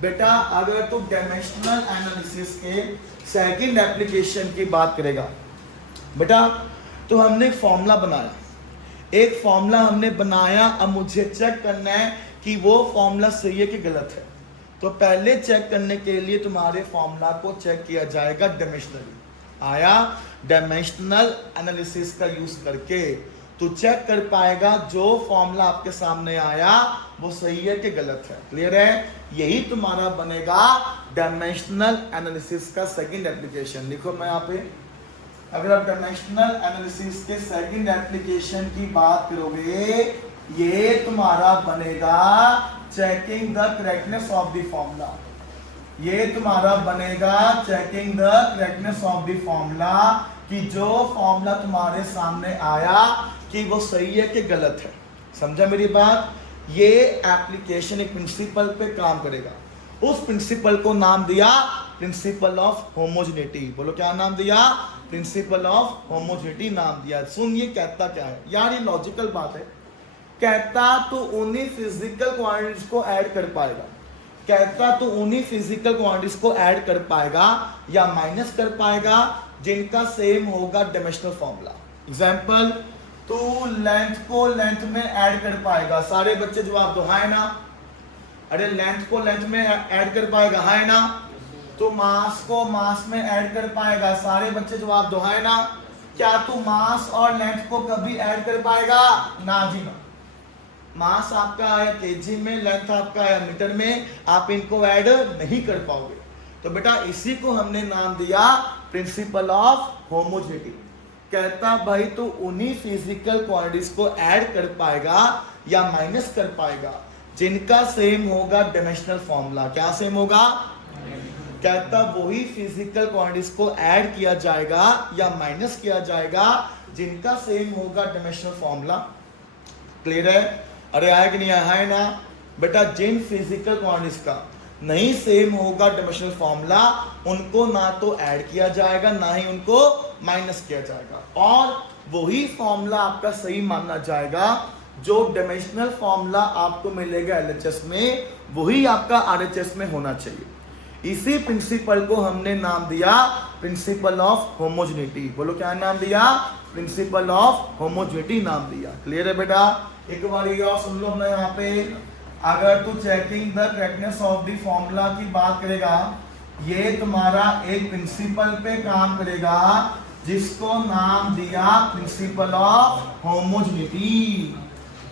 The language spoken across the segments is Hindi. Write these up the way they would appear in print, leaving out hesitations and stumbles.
बेटा अगर तू डायमेंशनल एनालिसिस के सेकंड एप्लीकेशन की बात करेगा, बेटा तो हमने एक फॉर्मूला बनाया, एक फॉर्मूला हमने बनाया, अब मुझे चेक करना है कि वो फॉर्मूला सही है कि गलत है। तो पहले चेक करने के लिए तुम्हारे फॉर्मूला को चेक किया जाएगा डायमेंशनली। आया डायमेंशनल एनालिसिस का यूज करके तो चेक कर पाएगा जो फॉर्मूला आपके सामने आया वो सही है कि गलत है। क्लियर है? यही तुम्हारा बनेगा डायमेंशनल एनालिसिस का सेकंड एप्लीकेशन। लिखो मैं यहाँ पे, अगर आप डायमेंशनल एनालिसिस के सेकंड एप्लीकेशन की बात करोगे, ये तुम्हारा बनेगा checking the correctness of the formula. ये तुम्हारा बनेगा checking the correctness of the formula, कि जो फॉर्मूला तुम्हारे सामने आया कि वो सही है कि गलत है। समझा मेरी बात? ये एप्लीकेशन एक प्रिंसिपल पे काम करेगा। उस प्रिंसिपल को नाम दिया प्रिंसिपल ऑफ होमोजेनिटी। बोलो क्या नाम दिया? प्रिंसिपल ऑफ होमोजेनिटी नाम दिया। सुन, ये कहता क्या है यार, ये लॉजिकल बात है। कहता तो उन्हीं फिजिकल क्वांटिटीज को ऐड कर पाएगा, कहता तो उन्हीं फिजिकल क्वांटिटीज को ऐड कर पाएगा या माइनस कर पाएगा जिनका सेम होगा डायमेंशनल फॉर्मूला। एग्जांपल, तू लेंथ को लेंथ में ऐड कर पाएगा। सारे बच्चे जवाब दो, हाँ ना? अरे लेंथ को लेंथ में ऐड कर पाएगा, हाँ ना? तो मास को मास में ऐड कर पाएगा। सारे बच्चे जवाब दो, हाँ ना? क्या तू मास और लेंथ को कभी ऐड कर पाएगा? ना जी ना। मास आपका आया केजी में, लेंथ आपका आया मीटर में, आप इनको ऐड नहीं कर पाओगे। तो बेटा इसी को हमने नाम दिया प्रिंसिपल ऑफ होमोजेनिटी। कहता भाई तू उन्हीं फिजिकल क्वांटिटीज को ऐड कर पाएगा या माइनस कर पाएगा जिनका सेम होगा डायमेंशनल फॉर्मूला। क्या सेम होगा? कहता वही फिजिकल क्वांटिटीज को ऐड किया जाएगा या माइनस किया जाएगा जिनका सेम होगा डायमेंशनल फॉर्मूला। क्लियर है? अरे आया कि नहीं आया? है ना? बेटा जिन फिजिकल क्वांटिटीज का नहीं सेम होगा डायमेंशनल फॉर्मूला, उनको ना तो ऐड किया जाएगा ना ही उनको माइनस किया जाएगा, और वही फॉर्मूला आपका सही माना जाएगा। जो डायमेंशनल फॉर्मूला आपको मिलेगा एलएचएस में, वही आपका आरएचएस में होना चाहिए। इसी प्रिंसिपल को हमने नाम दिया प्रिंसिपल ऑफ होमोजेनिटी। बोलो क्या नाम दिया? प्रिंसिपल ऑफ होमोजेनिटी नाम दिया। क्लियर है बेटा? एक बार ये और सुन लो अपना यहाँ पे, अगर तू checking the correctness of the formula की बात करेगा, ये तुम्हारा एक प्रिंसिपल पे काम करेगा जिसको नाम दिया प्रिंसिपल ऑफ होमोजेनिटी।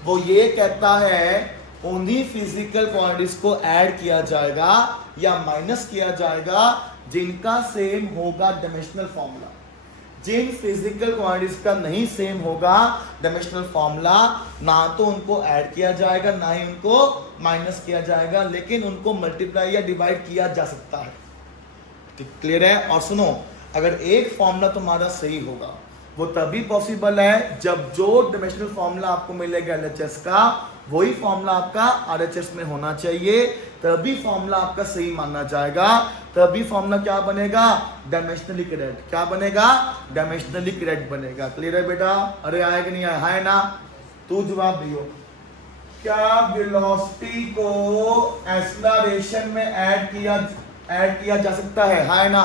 वो ये कहता है उन्हीं फिजिकल क्वांटिटीज को ऐड किया जाएगा या माइनस किया जाएगा जिनका सेम होगा डायमेंशनल फॉर्मूला। जिन फिजिकल क्वांटिटीज का नहीं सेम होगा डायमेंशनल फॉर्मूला, ना तो उनको ऐड किया जाएगा ना ही उनको माइनस किया जाएगा, लेकिन उनको मल्टीप्लाई या डिवाइड किया जा सकता है। क्लियर है? और सुनो, अगर एक फॉर्मूला तुम्हारा सही होगा वो तभी पॉसिबल है जब जो डायमेंशनल फॉर्मूला आपको मिलेगा एलएचएस का, वही फॉर्मूला आपका आरएचएस में होना चाहिए, तभी फॉर्मूला आपका सही माना जाएगा। तभी फॉर्मूला क्या बनेगा? Dimensionally correct. क्या बनेगा? डायमेंशनली करेक्ट बनेगा। क्लियर है बेटा? अरे आया कि नहीं आया? है ना? तू जवाब दियो। क्या वेलोसिटी को एक्सेलरेशन में ऐड किया जा सकता है? है ना?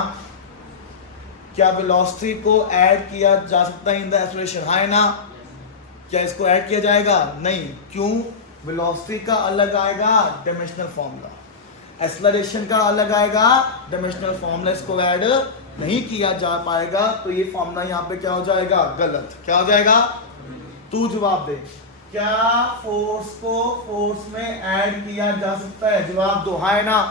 क्या वेलोसिटी को ऐड किया जा सकता है इन द एक्सेलरेशन? है ना? क्या इसको ऐड किया जाएगा? नहीं। क्यों? वेलोसिटी का अलग आएगा डायमेंशनल फॉर्मूला, एक्सेलरेशन का अलग आएगा डायमेंशनल फॉर्मूला, इसको ऐड नहीं किया जा पाएगा। तो ये फॉर्मूला यहाँ पे क्या हो जाएगा? गलत। क्या हो जाएगा? तू जवाब दे। क्या फोर्स को फोर्स में ऐड किया जा सकता है? जवाब दो, है ना?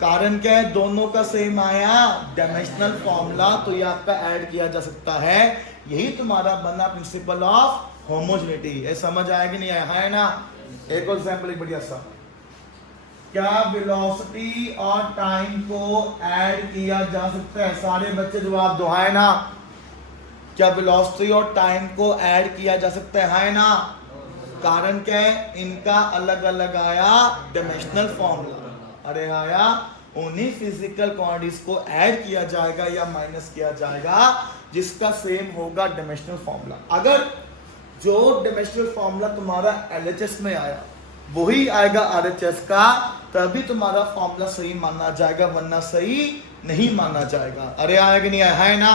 कारण क्या है? दोनों का सेम आया डायमेंशनल फॉर्मूला, तो ये आपका ऐड किया जा सकता है। यही तुम्हारा बना प्रिंसिपल ऑफ होमोजेनिटी। ये समझ आया कि नहीं आया? है ना? एक और एग्जांपल एक बढ़िया सा, क्या वेलोसिटी और टाइम को ऐड किया जा सकता है? सारे बच्चे जवाब दो, है ना? क्या वेलोसिटी और टाइम को ऐड किया जा सकता है ना? कारण क्या है? इनका अलग अलग आया डायमेंशनल फॉर्मूला। अरे आया उन्हीं फिजिकल क्वांटिटीज को ऐड किया जाएगा या माइनस किया जाएगा जिसका सेम होगा डायमेंशनल फॉर्मूला। अगर जो डायमेंशनल फॉर्मूला तुम्हारा एलएचएस में आया वही आएगा RHS का, तभी तुम्हारा फॉर्मूला सही माना जाएगा, वरना सही नहीं माना जाएगा। अरे आया कि नहीं आया, है ना?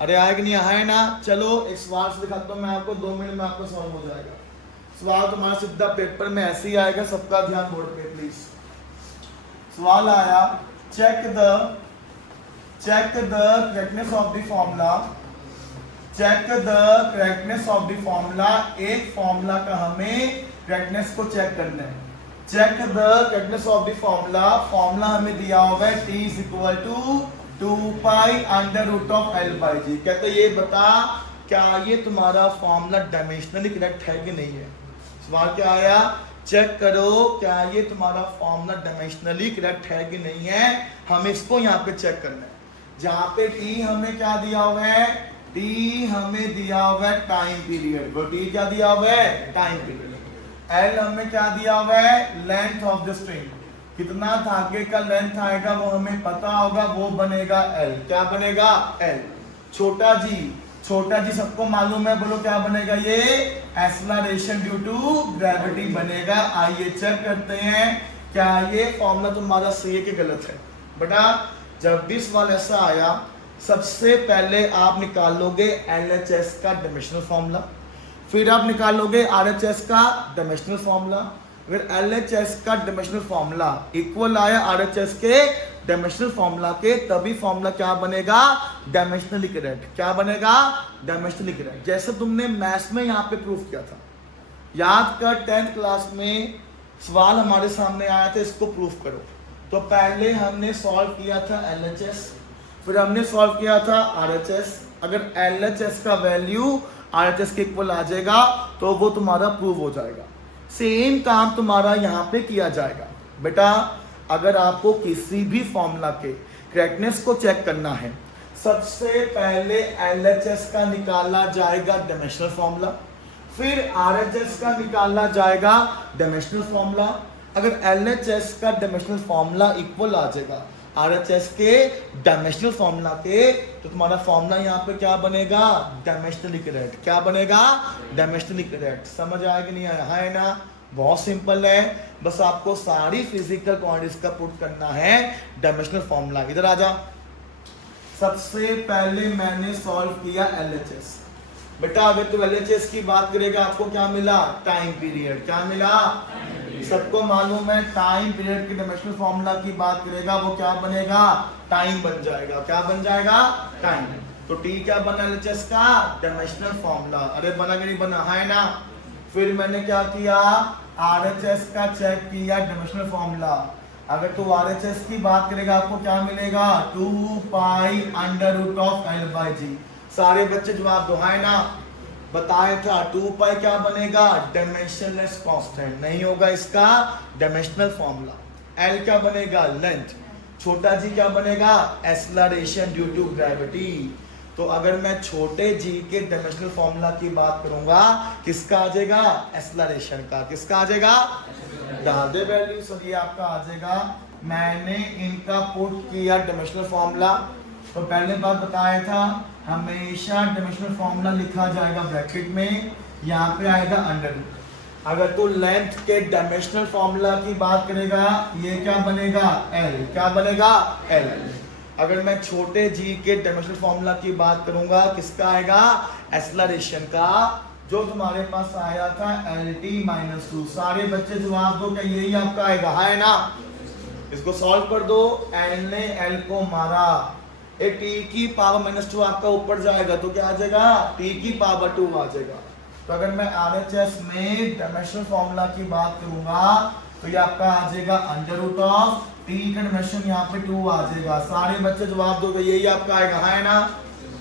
अरे आया कि नहीं आया, है ना? चलो एक सवाल से दिखाता हूँ मैं आपको, 2 मिनट में आपको सॉल्व हो जाएगा। सवाल तुम्हारा सीधा पेपर में ऐसे ही आएगा, सबका ध्यान बोर्ड पे प्लीज। सवाल आया, check the correctness of the formula, check the correctness of the formula. एक फॉर्मूला का हमें करेक्टनेस को चेक करना है। Check the correctness of the formula. Formula हमें दिया हुआ है t is equal to 2 pi under root of L by G. कहते ये बता क्या ये तुम्हारा फॉर्मूला डायमेंशनली करेक्ट है कि नहीं है। सवाल क्या आया, चेक करो क्या ये तुम्हारा फॉर्मूला डायमेंशनली करेक्ट है कि नहीं है। हमें इसको यहाँ पे चेक करना है। जहाँ पे t हमें क्या दिया हुआ है, t हमें दिया हुआ है टाइम पीरियड, वो t क्या दिया हुआ है, टाइम पीरियड। L हमें क्या दिया हुआ है, लेंथ ऑफ द स्ट्रिंग, कितना धागे का लेंथ आएगा वो हमें पता होगा, वो बनेगा L। क्या बनेगा, L। छोटा जी सबको मालूम है, बोलो क्या बनेगा, ये एक्सेलरेशन ड्यू टू ग्रेविटी बनेगा। आइए चेक करते हैं क्या ये फॉर्मूला तुम्हारा सही है कि गलत है। बेटा जब भी सवाल ऐसा आया, सबसे पहले आप निकालोगे LHS का डायमेंशनल फॉर्मूला, फिर आप निकालोगे RHS का डायमेंशनल फॉर्मूला। अगर LHS का डायमेंशनल फॉर्मूला इक्वल आया RHS के डायमेंशनल फॉर्मूला के, तभी फॉर्मूला क्या बनेगा, डायमेंशनली करेक्ट। क्या बनेगा, डायमेंशनली करेक्ट। जैसे तुमने मैथ्स में यहाँ पे प्रूफ किया था, याद कर 10th क्लास में सवाल हमारे सामने आया था, इसको प्रूफ करो। तो पहले हमने सॉल्व किया था LHS, फिर हमने सॉल्व किया था RHS। अगर LHS का वैल्यू RHS के इक्वल आ जाएगा तो वो तुम्हारा प्रूव हो जाएगा। सेम काम तुम्हारा यहाँ पे किया जाएगा। बेटा अगर आपको किसी भी फॉर्मूला के करेक्टनेस को चेक करना है, सबसे पहले LHS का निकाला जाएगा डायमेंशनल फॉर्मूला, फिर RHS का निकाला जाएगा डायमेंशनल फॉर्मूला। अगर LHS का डायमेंशनल फॉर्मूला इक्वल आ जाएगा RHS के डायमेंशनल फॉर्मूला के, तो तुम्हारा फॉर्मूला यहाँ पे क्या बनेगा, डायमेंशनली करेक्ट। क्या बनेगा, डायमेंशनली करेक्ट। समझ आया कि नहीं आया, है ना? बहुत सिंपल है, बस आपको सारी फिजिकल क्वांटिटीज का पुट करना है डायमेंशनल फॉर्मूला। इधर आ जा। सबसे पहले मैंने सॉल्व किया LHS। बेटा अगर तू LHS की बात करेगा, आपको क्या मिला, टाइम पीरियड। क्या मिला, सबको मालूम है टाइम पीरियड के डायमेंशनल फॉर्मूला की बात करेगा, वो क्या बनेगा, टाइम बन जाएगा। क्या बन जाएगा, टाइम। तो T क्या बना LHS का, डायमेंशनल फॉर्मूला। अरे बना कि नहीं बना, है ना? फिर मैंने क्या किया, RHS का चेक किया डायमेंशनल फॉर्मूला। अगर तू RHS की बात करेगा, आपको क्या मिलेगा, 2 pi under root of L by G. सारे बच्चे जवाब दो, है ना? बताया था 2 पाई क्या बनेगा, डायमेंशनलेस कांस्टेंट, नहीं होगा इसका डायमेंशनल फॉर्मूला। L क्या बनेगा, लेंथ। छोटा जी क्या बनेगा, एक्सेलरेशन ड्यू टू ग्रेविटी। तो अगर मैं छोटे जी के डायमेंशनल फॉर्मूला की बात करूंगा, किसका आ जाएगा, एक्सेलरेशन का। किसका आ जाएगा, डाल दे वैल्यू, सब ये आपका आ जाएगा। मैंने इनका पुट किया डायमेंशनल फॉर्मूला। तो पहले बात बताया था, हमेशा डायमेंशनल फॉर्मूला लिखा जाएगा ब्रैकेट में, यहाँ पे आएगा अंडर रूट। अगर तू लेंथ के डायमेंशनल फॉर्मूला की बात करेगा, ये क्या बनेगा, L। क्या बनेगा, L। अगर मैं छोटे जी के डायमेंशनल फॉर्मूला की बात करूंगा, किसका आएगा, एक्सेलरेशन का, जो तुम्हारे पास आया था LT-2। सारे बच्चे जवाब दो, क्या यही आपका आएगा, है ना? इसको सॉल्व कर दो। L ने L को मारा, T की पावर -2 आपका ऊपर जाएगा, तो क्या आ जाएगा, T की पावर 2 आ जाएगा। तो अगर मैं RHS में डायमेंशनल फॉर्मूला की बात करूंगा, तो ये आपका आ जाएगा अंडर रूट ऑफ T का डायमेंशन यहाँ पे 2 आ जाएगा। सारे बच्चे जवाब दोगे, यही आपका आएगा, है ना?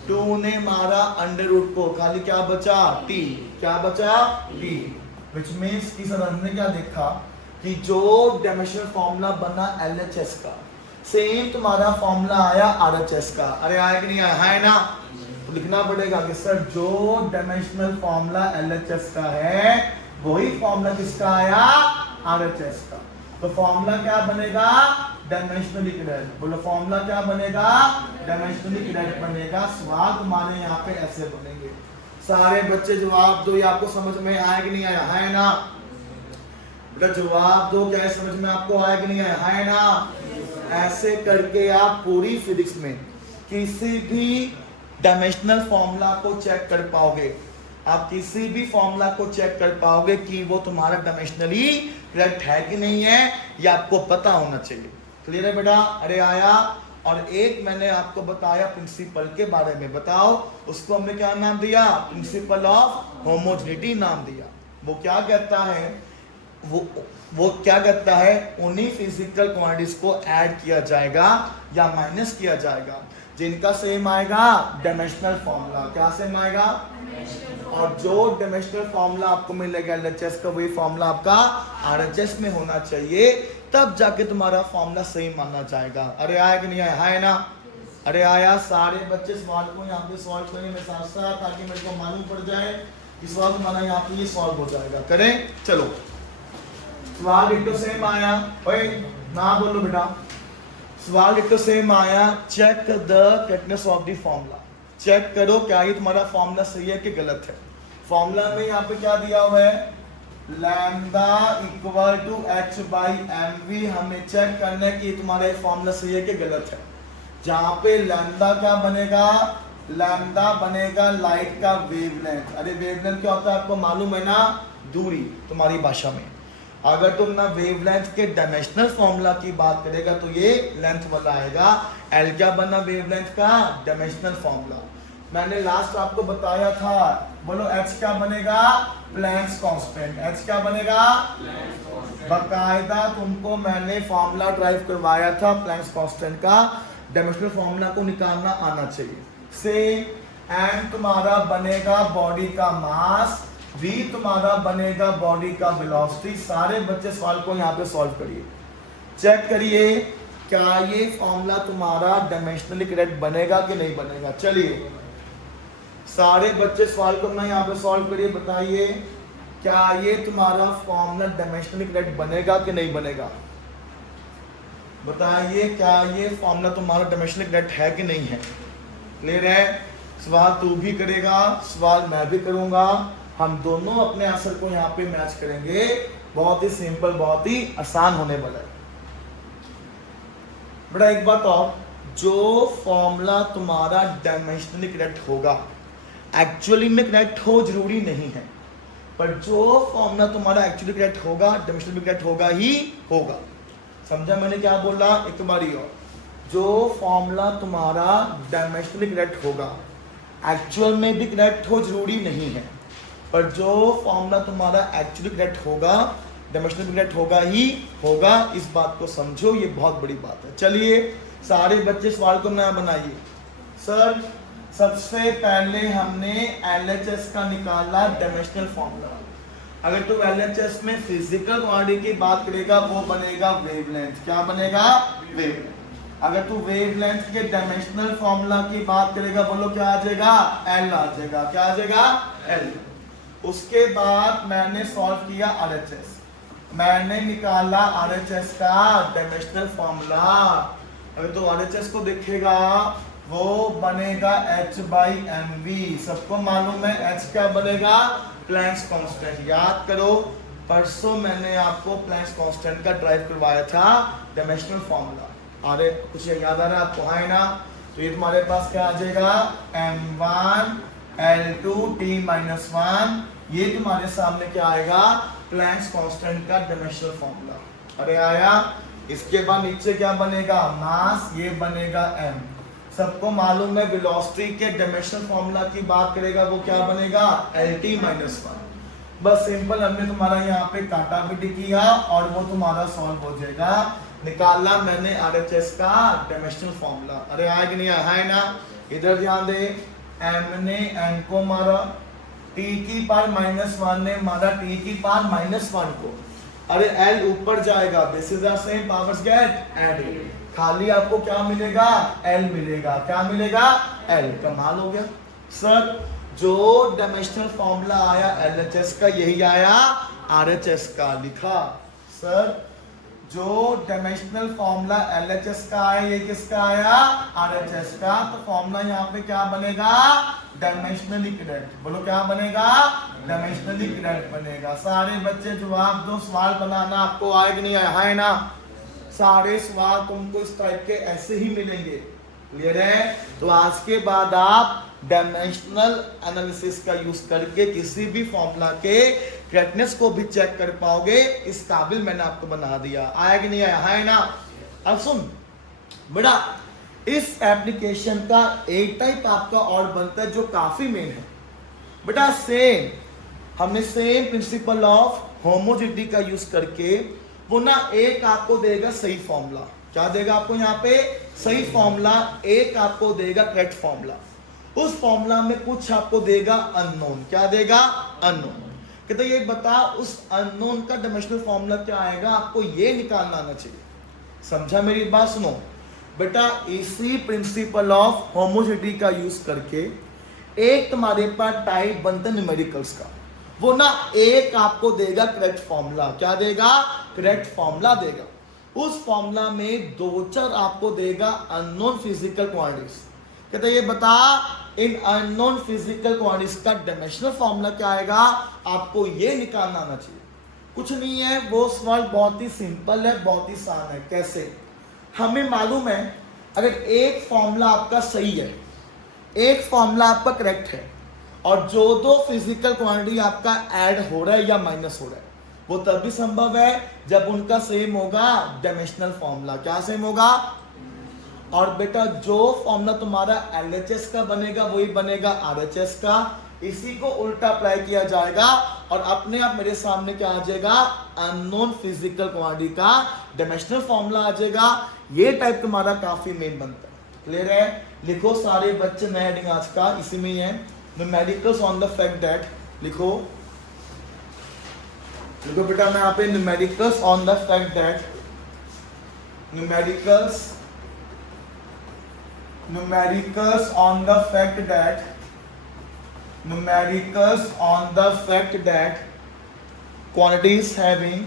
2 ने मारा अंडर रूट को, खाली क्या बचा, T। क्या बचा, T। विच मीन्स कि सर हमने क्या देखा कि जो डायमेंशनल फॉर्मूला बना LHS का, सेम तुम्हारा फॉर्मूला आया RHS का। अरे आया कि नहीं आया, है ना? तो लिखना पड़ेगा कि सर जो डायमेंशनल फॉर्मूला LHS का है, वही फॉर्मूला किसका आया, RHS का। तो फॉर्मूला क्या बनेगा, डायमेंशनली करेक्ट। बोलो फॉर्मूला क्या बनेगा, डायमेंशनली करेक्ट बनेगा। सवाल तुम्हारे यहाँ पे ऐसे बनेंगे। सारे बच्चे जवाब दो, ये आपको समझ में आया कि नहीं आया, है ना? बेटा जवाब दो, क्या समझ में आपको आया कि नहीं आया, है ना? ऐसे करके आप पूरी फिजिक्स में किसी भी डायमेंशनल फॉर्मूला को चेक कर पाओगे, आप किसी भी फॉर्मूला को चेक कर पाओगे कि वो तुम्हारा डायमेंशनली करेक्ट है कि नहीं है, ये आपको पता होना चाहिए। क्लियर है बेटा? अरे आया। और एक मैंने आपको बताया प्रिंसिपल के बारे में, बताओ उसको हमने क्या नाम दिया? प्रिंसिपल ऑफ होमोजेनिटी नाम दिया। वो क्या कहता है, वो क्या कहता है, उन्हीं फिजिकल क्वांटिटीज को ऐड किया जाएगा या माइनस किया जाएगा जिनका सेम आएगा डायमेंशनल फॉर्मूला। क्या सेम आएगा? और जो डायमेंशनल फॉर्मूला आपको मिलेगा एलएचएस का, वही फॉर्मूला आपका आरएचएस में होना चाहिए, तब जाके तुम्हारा फॉर्मूला सही माना जाएगा। अरे आया कि नहीं आया, है ना? अरे आया। सारे बच्चे सवाल को यहाँ पे सॉल्व करें मेरे साथ साथ, ताकि मेरे को मालूम पड़ जाए कि सवाल तुम्हारा यहाँ पे ये सॉल्व हो जाएगा। करें? चलो, सवाल डिट्टो सेम आया। ओए ना बोलो बेटा, सवाल डिट्टो सेम आया। Check the correctness of the formula. Check करो क्या ये तुम्हारा फॉर्मूला सही है कि गलत है। फॉर्मूला में यहाँ पे क्या दिया हुआ है, lambda equal to H by M V. हमें चेक करना है कि तुम्हारा ये फॉर्मूला सही है कि गलत है। जहाँ पे लैम्डा क्या बनेगा, लैम्डा बनेगा लाइट का वेवलेंथ। अरे वेवलेंथ क्या होता है आपको मालूम है ना? दूरी, तुम्हारी भाषा में। अगर तुम ना वेवलेंथ के डायमेंशनल फॉर्मूला की बात करेगा तो ये लेंथ वाला आएगा। एल क्या बना वेवलेंथ का? Dimensional formula. मैंने लास्ट आपको बताया था, बोलो एच क्या बनेगा? Planck's constant. एच क्या बनेगा? बकायदा तुमको मैंने फॉर्मूला ड्राइव करवाया था प्लैंक्स कांस्टेंट का। डायमेंशनल फॉर्मूला को निकालना आना चाहिए। से एम तुम्हारा बनेगा बॉडी का मास, वी तुम्हारा बनेगा बॉडी का वेलोसिटी। सारे बच्चे सवाल को यहाँ पे सॉल्व करिए, चेक करिए क्या ये फॉर्मूला तुम्हारा डायमेंशनली करेक्ट बनेगा कि नहीं बनेगा। चलिए सारे बच्चे सवाल को मैं यहाँ पे सॉल्व करिए, बताइए क्या ये तुम्हारा फॉर्मूला डायमेंशनली करेक्ट बनेगा कि नहीं बनेगा। बताइए क्या ये फॉर्मूला तुम्हारा डायमेंशनली करेक्ट है कि नहीं है। क्लियर है? सवाल तू भी करेगा, सवाल मैं भी करूंगा, हम दोनों अपने आंसर को यहाँ पे मैच करेंगे। बहुत ही सिंपल, बहुत ही आसान होने वाला है। बेटा एक बात और, जो फॉर्मूला तुम्हारा डायमेंशनली करेक्ट होगा, एक्चुअली में करेक्ट हो जरूरी नहीं है, पर जो फॉर्मूला तुम्हारा एक्चुअली करेक्ट होगा डायमेंशनली करेक्ट होगा ही होगा। समझा मैंने क्या बोला? एक बार और, जो फॉर्मूला तुम्हारा डायमेंशनली करेक्ट होगा, एक्चुअल में भी करेक्ट हो जरूरी नहीं है, पर जो फॉर्मूला तुम्हारा एक्चुअली करेक्ट होगा डायमेंशनली करेक्ट होगा ही होगा। इस बात को समझो, ये बहुत बड़ी बात है। चलिए सारे बच्चे सवाल को नया बनाइए। सर सबसे पहले हमने एलएचएस का निकाला डायमेंशनल फॉर्मूला। अगर तू एलएचएस में फिजिकल क्वांटिटी की बात करेगा वो बनेगा वेवलेंथ। क्या बनेगा? वेवलेंथ। अगर तू वेवलेंथ के डायमेंशनल फॉर्मूला की बात करेगा, बोलो क्या आ जाएगा? एल आ जाएगा। क्या आ जाएगा? एल। उसके बाद मैंने सॉल्व किया आरएचएस, मैंने निकाला आरएचएस का डायमेंशनल फॉर्मूला। अगर तो आरएचएस को देखेगा वो बनेगा एच बाई एम वी। सबको मालूम है एच क्या बनेगा? Planck's constant. याद करो परसों मैंने आपको प्लैंक्स कांस्टेंट का ड्राइव करवाया था डायमेंशनल फॉर्मूला। अरे कुछ याद आ रहा है आपको, है ना? तो ये तुम्हारे पास क्या आ जाएगा? m1 L2 t-1। ये तुम्हारे सामने क्या आएगा? प्लैंक्स कांस्टेंट का डायमेंशनल फॉर्मूला। अरे आया। इसके बाद नीचे क्या बनेगा? मास, ये बनेगा m। सबको मालूम है वेलोसिटी के डायमेंशनल फॉर्मूला की बात करेगा वो क्या बनेगा? LT-1। बस सिंपल, हमने तुम्हारा यहाँ पे काटाबिटी किया और वो तुम्हारा सॉल्व हो जाएगा। निकाला मैंने आरएचएस का डायमेंशनल फॉर्मूला। अरे आया कि नहीं आया? है ना? इधर ध्यान दे, m ने n को मारा, t की पावर -1 ने मारा t की पावर -1 को। अरे l ऊपर जाएगा, this is the same powers get added. खाली आपको क्या मिलेगा? l मिलेगा। क्या मिलेगा? l। कमाल हो गया सर। जो डायमेंशनल फॉर्मूला आया एलएचएस का, यही आया आरएचएस का। लिखा सर जो डायमेंशनल फॉर्मूला एलएचएस का आया, ये किसका आया? आरएचएस का। तो फॉर्मूला यहाँ पे क्या बनेगा? Dimensionally correct. बोलो क्या बनेगा? डायमेंशनली करेक्ट बनेगा। सारे बच्चे जवाब दो, सवाल बनाना आपको आए कि नहीं आया, है ना? सारे सवाल तुमको इस टाइप के ऐसे ही मिलेंगे। क्लियर है? तो आज के बाद आप डायमेंशनल एनालिसिस का यूज करके किसी भी फॉर्मूला के करेक्टनेस को भी चेक कर पाओगे। इस काबिल मैंने आपको बना दिया। आया कि नहीं आया, है ना? अब सुन बेटा, इस एप्लीकेशन का एक टाइप आपका और बनता है जो काफी मेन है बेटा। हमने सेम प्रिंसिपल ऑफ होमोजेनिटी का यूज करके वो ना एक आपको देगा सही फॉर्मूला। क्या देगा आपको यहाँ पे? सही फॉर्मूला। एक आपको देगा करेक्ट फॉर्मूला। उस फॉर्मूला में कुछ आपको देगा अननोन। क्या देगा? अननोन। कहते ये बता उस अननोन का डायमेंशनल फॉर्मूला क्या आएगा, आपको ये निकालना आना चाहिए। समझा मेरी बात? सुनो बेटा, इसी प्रिंसिपल ऑफ होमोजेनिटी का यूज करके एक तुम्हारे पास टाइप बनता है न्यूमेरिकल्स का। वो ना एक आपको देगा करेक्ट फॉर्मूला। क्या देगा? करेक्ट फॉर्मूला देगा। उस फॉर्मूला में दो चार आपको देगा अननोन फिजिकल क्वांटिटीज। कहते ये बता इन अननोन फिजिकल क्वांटिटीज का डायमेंशनल फॉर्मूला क्या आएगा, आपको ये निकालना आना चाहिए। कुछ नहीं है, वो सवाल बहुत ही सिंपल है, बहुत ही आसान है। कैसे? हमें मालूम है अगर एक फॉर्मूला आपका सही है, एक फॉर्मूला आपका करेक्ट है और जो दो फिजिकल क्वांटिटी आपका ऐड हो रहा है या माइनस हो रहा है, वो तभी संभव है जब उनका सेम होगा डायमेंशनल फॉर्मूला। क्या सेम होगा? और बेटा जो फॉर्मूला तुम्हारा LHS का बनेगा वही बनेगा RHS का। इसी को उल्टा अप्लाई किया जाएगा और अपने आप मेरे सामने क्या आ जाएगा? अननोन फिजिकल क्वांटिटी का डायमेंशनल फॉर्मूला आ जाएगा। ये टाइप तुम्हारा काफी मेन बनता है। क्लियर है? लिखो सारे बच्चे, नया हेडिंग आज का इसी में ही है, numericals on the fact that. लिखो लिखो बेटा, मैं यहाँ पे numericals on the fact that, numericals on the fact that, numericals on the fact that quantities having,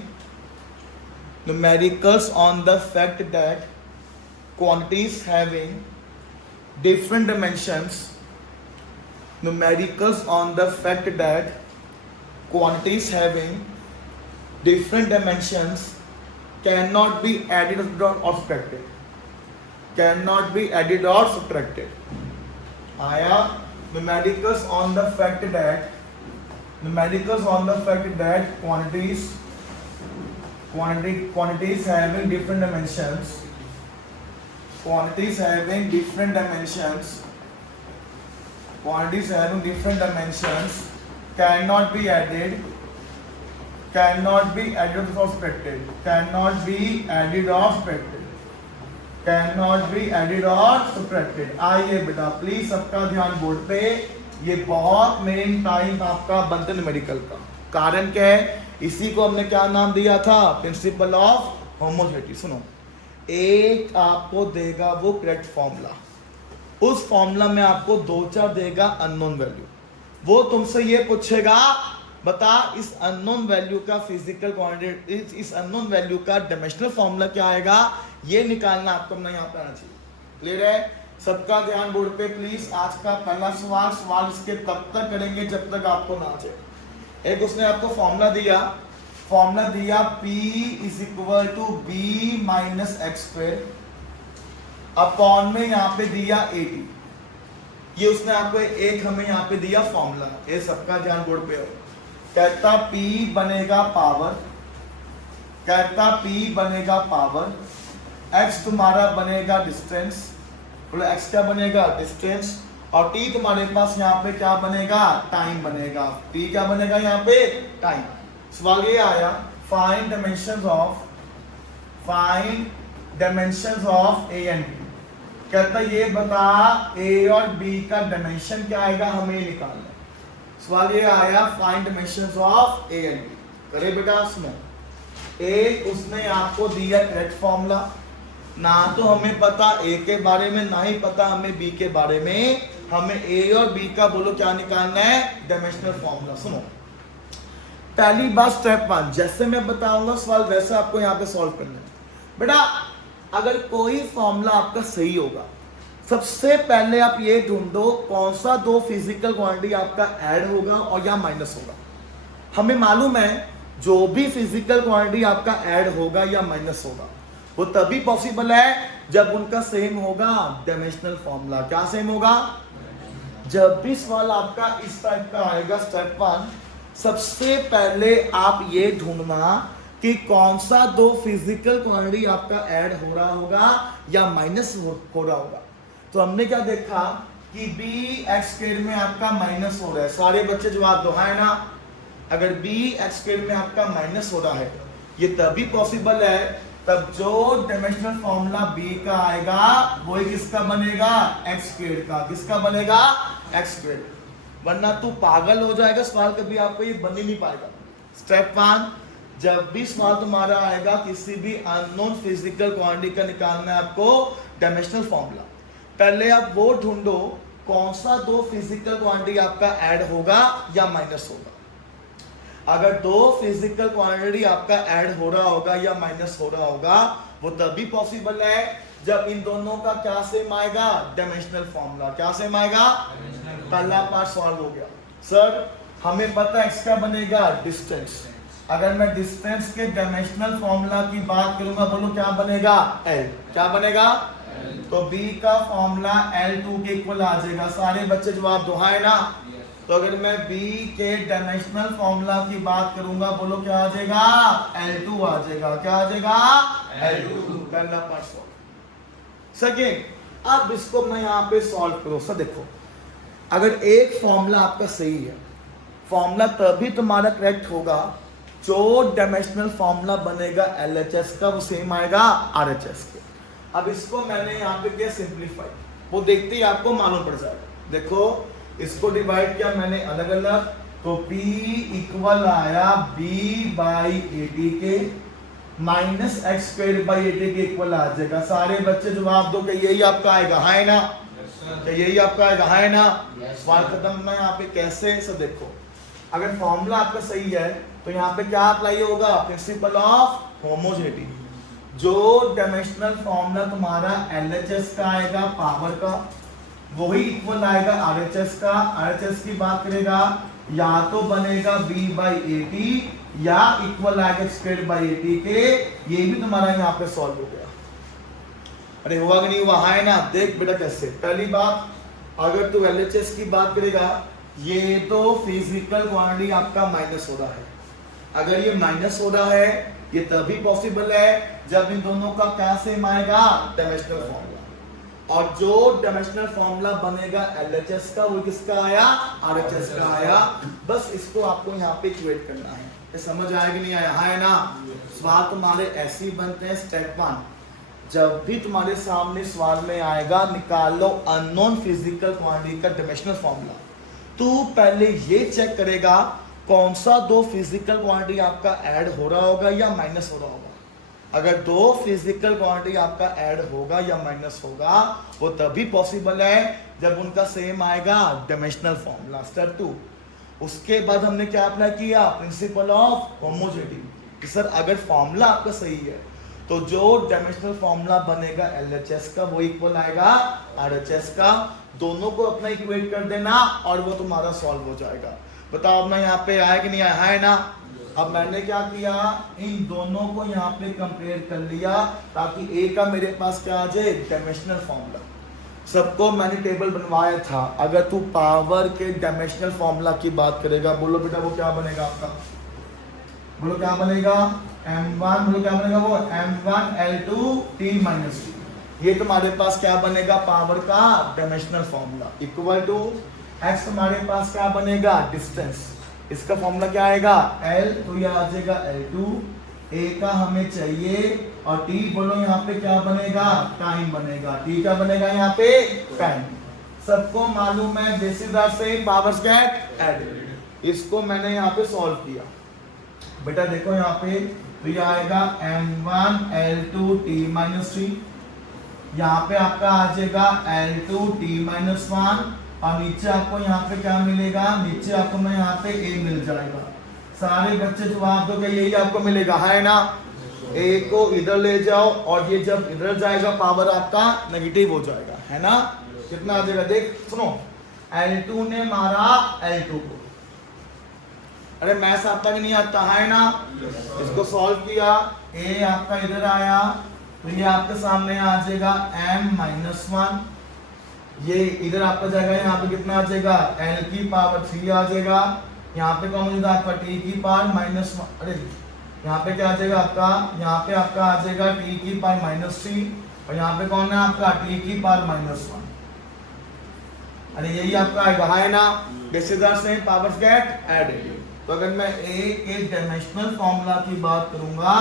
numericals on the fact that quantities having different dimensions, numericals on the fact that quantities having different dimensions cannot be added or subtracted, cannot be added or subtracted. आया? numericals on the fact that, numericals on the fact that quantities having different dimensions, quantities having different dimensions, quantities having different dimensions cannot be added or subtracted, cannot be added or subtracted, cannot be added or subtracted। आइए बेटा प्लीज सबका ध्यान बोर्ड पे। ये बहुत मेन टाइप आपका बनता है न्यूमेरिकल का। कारण क्या है? इसी को हमने क्या नाम दिया था? Principle of homogeneity. सुनो, एक आपको देगा वो करेक्ट फॉर्मूला, उस फॉर्मूला में आपको दो चार देगा अननोन वैल्यू। वो तुमसे ये पूछेगा बता इस अननोन वैल्यू का फिजिकल क्वांटिटी, इस अननोन वैल्यू का डायमेंशनल फॉर्मूला क्या आएगा, ये निकालना आपको अपना यहाँ पे आना चाहिए। क्लियर है? सबका ध्यान बोर्ड पे प्लीज। आज का पहला सवाल इसके तब तक करेंगे जब तक आपको ना आ जाए। एक उसने आपको फॉर्मूला दिया P is equal to B minus x² upon में यहाँ पे दिया 80। ये उसने आपको एक हमें यहाँ पे दिया फॉर्मूला। ये सबका ध्यान बोर्ड पे हो। कहता P बनेगा पावर, x तुम्हारा बनेगा डिस्टेंस, बोलो x क्या बनेगा? डिस्टेंस। और t तुम्हारे पास यहाँ पे क्या बनेगा? टाइम बनेगा। t क्या बनेगा यहाँ पे? टाइम। सवाल ये आया find dimensions of A and B। कहता ये बता A और B का डायमेंशन क्या आएगा, हमें निकालना है। सवाल ये आया find dimensions of A and B। करे बेटा सुनो, एक उसने आपको दिया करेक्ट फॉर्मूला, ना तो हमें पता A के बारे में, ना ही पता हमें B के बारे में। हमें A और B का बोलो क्या निकालना है? Dimensional formula. सुनो, पहली बात स्टेप 1, जैसे मैं बताऊंगा सवाल वैसे आपको यहाँ पे सॉल्व करना है। बेटा अगर कोई फॉर्मूला आपका सही होगा सबसे पहले आप ये ढूंढो कौन सा दो फिजिकल क्वांटिटी आपका ऐड होगा और या माइनस होगा। हमें मालूम है जो भी फिजिकल क्वांटिटी आपका ऐड होगा या माइनस होगा वो तभी पॉसिबल है जब उनका सेम होगा डायमेंशनल फॉर्मूला। क्या सेम होगा? जब भी सवाल आपका इस टाइप का आएगा स्टेप 1, सबसे पहले आप ये ढूंढना कि कौन सा दो फिजिकल क्वांटिटी आपका ऐड हो रहा होगा या माइनस हो रहा होगा। तो हमने क्या देखा कि बी एक्स स्क्वायर में आपका माइनस हो रहा है। सारे बच्चे जवाब दो, है ना? अगर बी एक्स स्क्वायर में आपका माइनस हो रहा है ये तभी पॉसिबल है तब जो डायमेंशनल फॉर्मूला बी का आएगा वो किसका बनेगा? एक्स स्क्वायर का। किसका बनेगा? X square. वरना तू पागल हो जाएगा, सवाल कभी आपको ये बन ही नहीं पाएगा। स्टेप 1, जब भी सवाल तुम्हारा आएगा किसी भी अननोन फिजिकल क्वांटिटी का निकालना है आपको डायमेंशनल फॉर्मूला, पहले आप वो ढूंढो कौन सा दो फिजिकल क्वांटिटी आपका ऐड होगा या माइनस होगा। अगर दो फिजिकल क्वांटिटी आपका ऐड हो रहा होगा या माइनस हो रहा होगा वो तभी पॉसिबल है जब इन दोनों का क्या सेम आएगा? Dimensional formula. क्या सेम आएगा? पहला पार्ट सॉल्व हो गया। सर हमें पता है एक्स क्या बनेगा? डिस्टेंस। अगर मैं डिस्टेंस के डायमेंशनल फॉर्मूला की बात करूंगा बोलो क्या बनेगा? एल। क्या बनेगा? तो b का फॉर्मूला L2 के इक्वल आ जाएगा। सारे बच्चे जवाब दो, है ना? तो अगर मैं b के डायमेंशनल फॉर्मूला की बात करूंगा बोलो क्या आ जाएगा? L2 आ जाएगा। क्या आ जाएगा? L2। पहला पार्ट सॉल्व। सेकंड, अब इसको मैं यहाँ पे सॉल्व करो। सर देखो, अगर एक फॉर्मूला आपका सही है, फॉर्मूला तभी तुम्हारा करेक्ट होगा जो डायमेंशनल फॉर्मूला बनेगा LHS का वो सेम आएगा RHS के। अब इसको मैंने यहाँ पे किया सिंप्लीफाई, वो देखते ही आपको मालूम पड़ जाएगा। देखो इसको डिवाइड किया मैंने अलग अलग, तो P इक्वल आया B बाई 80 के माइनस एक्स स्क्वायर बाई 80 के इक्वल आ जाएगा। सारे बच्चे जवाब दो कि यही आपका आएगा, है ना? कि यही आपका आएगा, है ना? सवाल खत्म। मैं यहाँ पे कैसे? सर देखो, अगर फॉर्मूला आपका सही है तो यहाँ पे क्या अप्लाई होगा? Principle of homogeneity. जो डायमेंशनल फॉर्मूला तुम्हारा LHS का आएगा पावर का वही इक्वल आएगा RHS का। RHS की बात करेगा या तो बनेगा b बाई 80 या इक्वल आएगा स्क्वायर बाई 80 के। ये भी तुम्हारा यहाँ पे सॉल्व हो गया। अरे हुआ कि नहीं हुआ? है ना? देख बेटा कैसे। पहली बात, अगर तू LHS की बात करेगा ये तो फिजिकल क्वांटिटी आपका माइनस हो रहा है। अगर ये माइनस हो रहा है ये तभी पॉसिबल है जब इन दोनों का क्या सेम आएगा? Dimensional formula. और जो डायमेंशनल फॉर्मूला बनेगा LHS का वो किसका आया? RHS का आया। बस इसको आपको यहाँ पे इक्वेट करना है। ये समझ आया कि नहीं आया? है ना? सवाल तुम्हारे ऐसे ही बनते हैं। स्टेप 1, जब भी तुम्हारे सामने सवाल में आएगा निकाल लो अननोन फिजिकल क्वांटिटी का डायमेंशनल फॉर्मूला, तू पहले ये चेक करेगा कौन सा दो फिजिकल क्वांटिटी आपका ऐड हो रहा होगा या माइनस हो रहा होगा। अगर दो फिजिकल क्वांटिटी आपका ऐड होगा या माइनस होगा वो तभी पॉसिबल है जब उनका सेम आएगा डायमेंशनल फॉर्मूला। स्टेप 2, उसके बाद हमने क्या अप्लाई किया? Principle of homogeneity. सर अगर फॉर्मूला आपका सही है तो जो डायमेंशनल फॉर्मूला बनेगा LHS का वो इक्वल आएगा RHS का। दोनों को अपना इक्वेट कर देना और वो तुम्हारा सॉल्व हो जाएगा। बताओ अपना यहाँ पे आया कि नहीं आया? है ना? अब मैंने क्या किया, इन दोनों को यहाँ पे कंपेयर कर लिया ताकि ए का मेरे पास क्या आ जाए? Dimensional formula. सबको मैंने टेबल बनवाया था। अगर तू पावर के डायमेंशनल फॉर्मूला की बात करेगा बोलो बेटा वो क्या बनेगा आपका? बोलो क्या बनेगा? M1। बोलो क्या बनेगा? वो M1 L2 T minus T। ये तुम्हारे पास क्या बनेगा? पावर का dimensional formula equal to x तुम्हारे पास क्या बनेगा? डिस्टेंस। इसका फॉर्मूला क्या आएगा? L, तो ये आ जाएगा L2। A का हमें चाहिए और T बोलो यहाँ पे क्या बनेगा? टाइम बनेगा। T क्या बनेगा यहाँ पे? टाइम। सबको मालूम है this is the same powers get added. इसको मैंने यहाँ पे सॉल्व किया। बेटा देखो यहाँ पे तो ये आएगा M1 L2 T minus T। यहाँ पे आपका आ जाएगा L2 T माइनस 1 और नीचे आपको यहाँ पे क्या मिलेगा? नीचे आपको मैं यहाँ पे A मिल जाएगा। सारे बच्चे जवाब दो कि यही आपको मिलेगा, है ना? ए को इधर ले जाओ और ये जब इधर जाएगा पावर आपका नेगेटिव हो जाएगा, है ना। कितना आ जाएगा देख सुनो, L2 ने मारा L2 को, अरे मैथ्स आता कि नहीं आता है ना। इसको सॉल्व किया, ए आपका इधर आया तो ये आपके सामने आ जाएगा m-1, ये इधर आपका जाएगा, यहाँ पे कितना आ जाएगा l की पावर 3 आ जाएगा, यहाँ पे कौन मौजूद आपका t की पावर -1, अरे यहाँ पे क्या आ जाएगा आपका, यहाँ पे आपका आ जाएगा t की पावर -3 और यहाँ पे कौन है आपका t की पावर -1, अरे यही आपका आएगा है ना। This is the same powers get added. तो अगर मैं एक डायमेंशनल फॉर्मूला की बात करूंगा,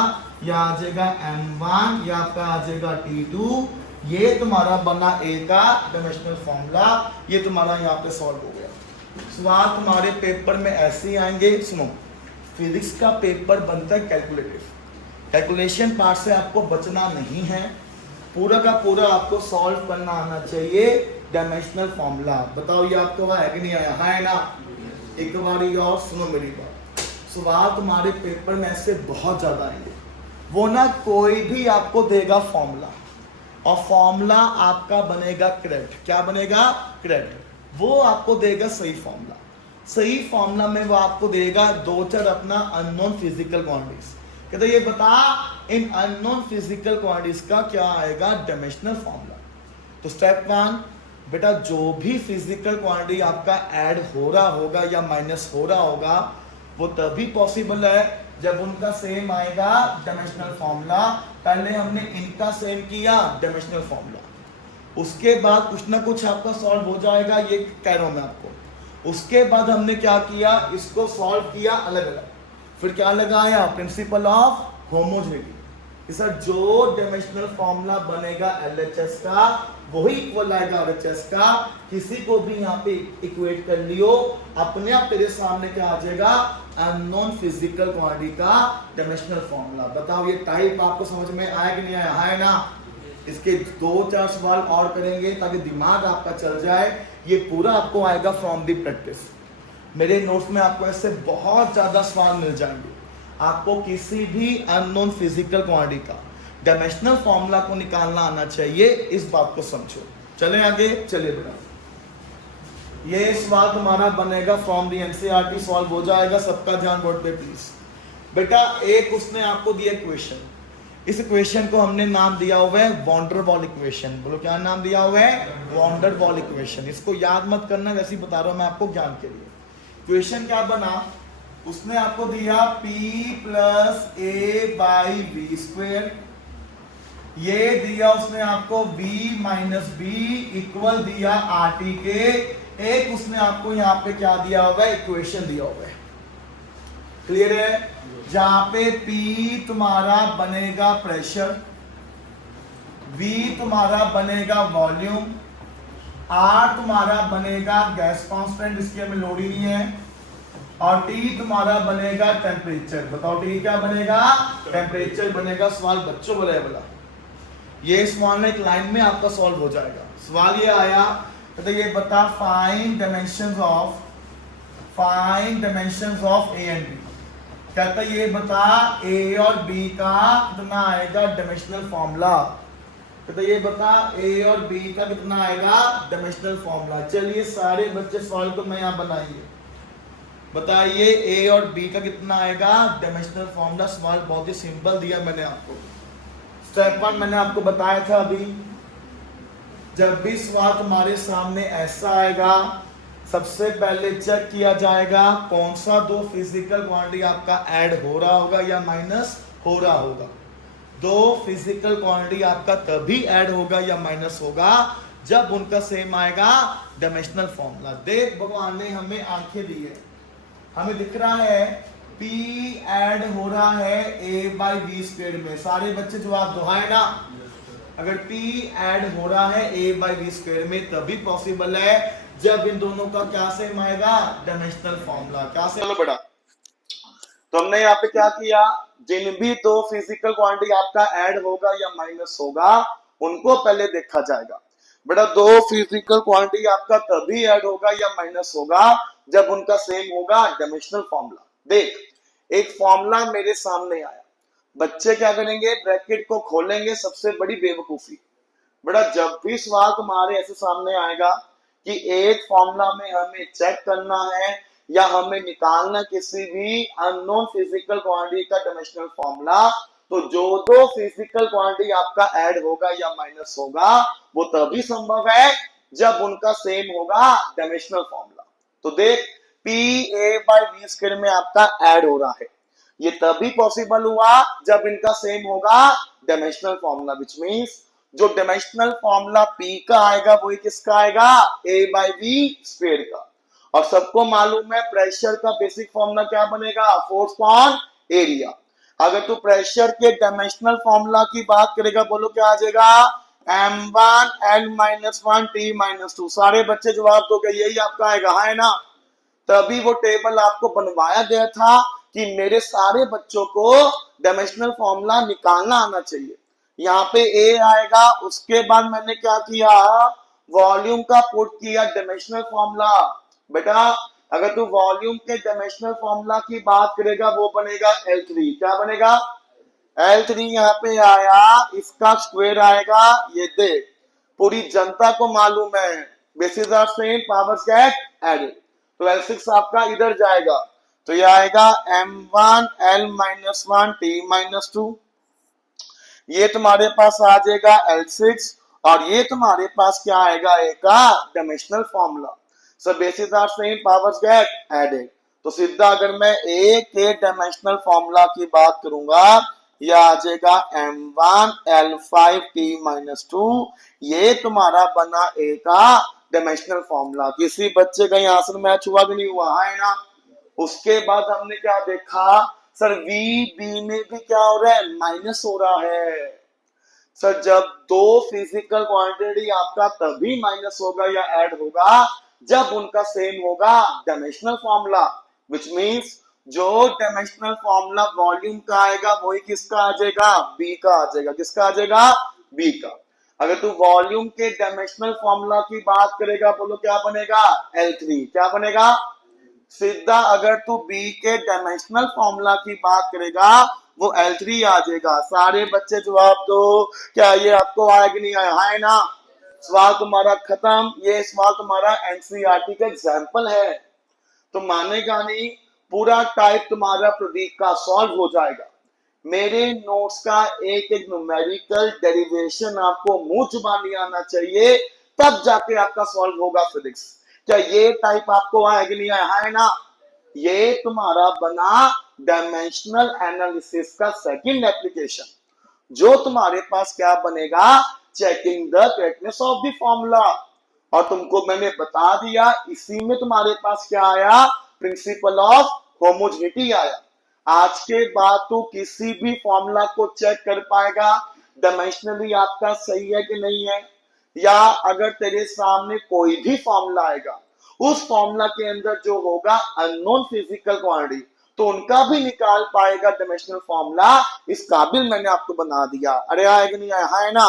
यह आ जाएगा m1, यह आपका आ जाएगा t2, ये तुम्हारा बना a का डायमेंशनल फॉर्मूला, ये तुम्हारा यहाँ पे सॉल्व हो गया। सवाल तुम्हारे पेपर में ऐसे ही आएंगे। सुनो, फिजिक्स का पेपर बनता है कैलकुलेटिव, कैलकुलेशन पार्ट से आपको बचना नहीं है, पूरा का पूरा आपको सॉल्व करना आना चाहिए डायमेंशनल फॉर्मूला। बताओ ये आपको है कि नहीं आया, है ना। एक बार और सुनो मेरी बात, सवाल तुम्हारे पेपर में ऐसे बहुत ज्यादा आएंगे, वो ना कोई भी आपको देगा फॉर्मूला और फॉर्मूला आपका बनेगा करेक्ट, क्या बनेगा करेक्ट, वो आपको देगा सही फॉर्मूला। सही फॉर्मूला में वो आपको देगा 2-4 अपना अननोन फिजिकल क्वांटिटीज, कहते ये बता इन अननोन फिजिकल क्वांटिटीज का क्या आएगा डायमेंशनल फॉर्मूला। तो स्टेप 1 बेटा, जो भी फिजिकल क्वांटिटी आपका ऐड हो रहा होगा या माइनस हो रहा होगा वो तभी पॉसिबल है जब उनका सेम आएगा डायमेंशनल फॉर्मूला। पहले हमने इनका सेम किया डायमेंशनल फॉर्मूला, उसके बाद कुछ ना कुछ आपका सॉल्व हो जाएगा, ये कह रहा हूं मैं आपको। उसके बाद हमने क्या किया, इसको सॉल्व किया अलग अलग, फिर क्या लगाया प्रिंसिपल ऑफ होमोजेनिटी। सर जो डायमेंशनल फॉर्मूला बनेगा LHS का वही इक्वल आएगा RHS का, किसी को भी यहाँ पे इक्वेट कर लियो, अपने आप तेरे सामने क्या आ जाएगा अननोन फिजिकल क्वांटिटी का डायमेंशनल फॉर्मूला। बताओ ये टाइप आपको समझ में आया कि नहीं आया, है ना। इसके 2-4 सवाल और करेंगे ताकि दिमाग आपका चल जाए, ये पूरा आपको आएगा फ्रॉम दी प्रैक्टिस। मेरे नोट्स में आपको ऐसे बहुत ज्यादा सवाल मिल जाएंगे, आपको किसी भी अननोन फिजिकल क्वांटिटी का डायमेंशनल फॉर्मूला को निकालना आना चाहिए, इस बात को समझो। चले आगे, चलिए बेटा, ये सवाल तुम्हारा बनेगा फ्रॉम दी NCERT, सॉल्व हो जाएगा, सबका ध्यान बोर्ड पे प्लीज। बेटा एक उसने आपको दिया क्वेश्चन, इस इक्वेशन को हमने नाम दिया हुआ है वॉन डेर वाल इक्वेशन। बोलो क्या नाम दिया हुआ है, वॉन डेर वाल इक्वेशन। इसको याद मत करना, वैसे ही बता रहा हूं मैं आपको ज्ञान के लिए। इक्वेशन क्या बना, उसने आपको दिया p + a/v², ये दिया उसने आपको v - b इक्वल दिया RT के, एक उसने आपको यहाँ पे क्या दिया होगा इक्वेशन दिया होगा, क्लियर है। जहां पे P तुम्हारा बनेगा प्रेशर, V तुम्हारा बनेगा वॉल्यूम, R तुम्हारा बनेगा गैस कांस्टेंट, इसकी हमें लोड ही नहीं है, और T तुम्हारा बनेगा टेम्परेचर। बताओ T क्या बनेगा, टेम्परेचर बनेगा। सवाल बच्चों बोला है, बोला ये सवाल में एक लाइन में आपका सॉल्व हो जाएगा। सवाल ये आया, तो ये बता find dimensions of A and B। कहता ये बता A और B का कितना आएगा डायमेंशनल फॉर्मूला। कहता ये बता A और B का कितना आएगा डायमेंशनल फॉर्मूला। चलिए सारे बच्चे सवाल को मैं यहाँ बनाइए, बताइए A और B का कितना आएगा डायमेंशनल फॉर्मूला। सवाल बहुत ही सिंपल दिया मैंने आपको, स्टेप 1 मैंने आपको बताया था। अभी जब भी सवाल तुम्हारे सामने ऐसा आएगा, सबसे पहले चेक किया जाएगा कौन सा दो फिजिकल क्वांटिटी आपका ऐड हो रहा होगा या माइनस हो रहा होगा। दो फिजिकल क्वांटिटी आपका तभी ऐड होगा या माइनस होगा जब उनका सेम आएगा डायमेंशनल फॉर्मूला। देख भगवान ने हमें आंखें दी है, हमें दिख रहा है P ऐड हो रहा है A/v² में। सारे बच्चे जवाब दोहाए ना, अगर P ऐड हो रहा है A/v² में तभी पॉसिबल है जब इन दोनों का क्या सेम आएगा डायमेंशनल फॉर्मूला। क्या सेम। चलो बेटा, तो हमने यहाँ पे क्या किया, जिन भी दो फिजिकल क्वांटिटी आपका ऐड होगा या माइनस होगा उनको पहले देखा जाएगा। बेटा दो फिजिकल क्वांटिटी आपका तभी ऐड होगा या माइनस होगा जब उनका सेम होगा डायमेंशनल फॉर्मूला। देख एक फॉर्मूला मेरे सामने आया, बच्चे क्या करेंगे, ब्रैकेट को खोलेंगे, सबसे बड़ी बेवकूफी। बेटा जब भी सवाल तुम्हारे ऐसे सामने आएगा कि एक फॉर्मूला में हमें चेक करना है या हमें निकालना किसी भी अननोन फिजिकल क्वांटिटी का डायमेंशनल फॉर्मूला, तो जो दो फिजिकल क्वांटिटी आपका ऐड होगा या माइनस होगा वो तभी संभव है जब उनका सेम होगा डायमेंशनल फॉर्मूला। तो देख P A by V square में आपका ऐड हो रहा है, ये तभी पॉसिबल हुआ जब इनका सेम होगा डायमेंशनल फॉर्मूला, विच मींस जो डायमेंशनल फॉर्मूला पी का आएगा वही किसका आएगा, ए बाई वी स्क्वायर का। और सबको मालूम है प्रेशर का बेसिक फॉर्मूला क्या बनेगा, फोर्स अपॉन एरिया। अगर तू प्रेशर के डायमेंशनल फॉर्मूला की बात करेगा, बोलो क्या आ जाएगा, m1 L-1 T-2। सारे बच्चे जवाब दोगे यही आपका आएगा, है ना। तभी वो टेबल आपको बनवाया गया था कि मेरे सारे बच्चों को डायमेंशनल फॉर्मूला निकालना आना चाहिए। यहाँ पे ए आएगा, उसके बाद मैंने क्या किया, वॉल्यूम का पुट किया डायमेंशनल फॉर्मूला। बेटा अगर तू वॉल्यूम के डायमेंशनल फॉर्मूला की बात करेगा वो बनेगा L3। क्या बनेगा, L3 यहाँ पे आया, इसका स्क्वायर आएगा, ये देख पूरी जनता को मालूम है bases are same powers get added. तो L6 आपका इधर जाएगा, तो ये आएगा m1 L-1 T-2। ये तुम्हारे पास आ जाएगा L6 और ये तुम्हारे पास क्या आएगा, ए का dimensional formula. So bases are same powers get added. तो सीधा अगर मैं ए के डायमेंशनल फॉर्मूला की बात करूंगा, यह आ जाएगा m1 L5 T-2। ये तुम्हारा बना ए का डायमेंशनल फॉर्मूला। किसी बच्चे का यहाँ आंसर मैच हुआ भी नहीं हुआ, है ना। उसके बाद हमने क्या देखा, सर वी बी में भी क्या हो रहा है, माइनस हो रहा है। सर जब दो फिजिकल क्वांटिटी आपका तभी माइनस होगा या ऐड होगा जब उनका सेम होगा डायमेंशनल फॉर्मूला, विच मींस जो डायमेंशनल फॉर्मूला वॉल्यूम का आएगा वही किसका आ जाएगा, बी का आ जाएगा। किसका आ जाएगा, बी का। अगर तू वॉल्यूम के डायमेंशनल फॉर्मूला की बात करेगा, बोलो क्या बनेगा, L3। क्या बनेगा, सीधा अगर तू बी के डायमेंशनल फॉर्मूला की बात करेगा वो L3 आ जाएगा। सारे बच्चे जवाब दो, क्या ये आपको आया कि नहीं आया, है ना। सवाल तुम्हारा खत्म। ये सवाल तुम्हारा एनसीईआरटी का एग्जाम्पल है, तो मानेगा नहीं, पूरा टाइप तुम्हारा प्रदीप का सॉल्व हो जाएगा। मेरे नोट्स का एक एक न्यूमेरिकल डेरिवेशन आपको मुंह जुबानी आना चाहिए, तब जाके आपका सॉल्व होगा फिजिक्स। क्या ये टाइप आपको आया कि नहीं आया, है ना। ये तुम्हारा बना डायमेंशनल एनालिसिस का सेकंड एप्लीकेशन, जो तुम्हारे पास क्या बनेगा, checking the correctness of the formula. और तुमको मैंने बता दिया इसी में तुम्हारे पास क्या आया, प्रिंसिपल ऑफ होमोजेनिटी आया। आज के बाद तू किसी भी फॉर्मूला को चेक कर पाएगा डायमेंशनली आपका सही है कि नहीं है, या अगर तेरे सामने कोई भी फॉर्मूला आएगा उस फॉर्मूला के अंदर जो होगा अननोन फिजिकल क्वांटिटी, तो उनका भी निकाल पाएगा डायमेंशनल फॉर्मूला। इस काबिल मैंने आपको बना दिया। अरे आया कि नहीं आया, है ना।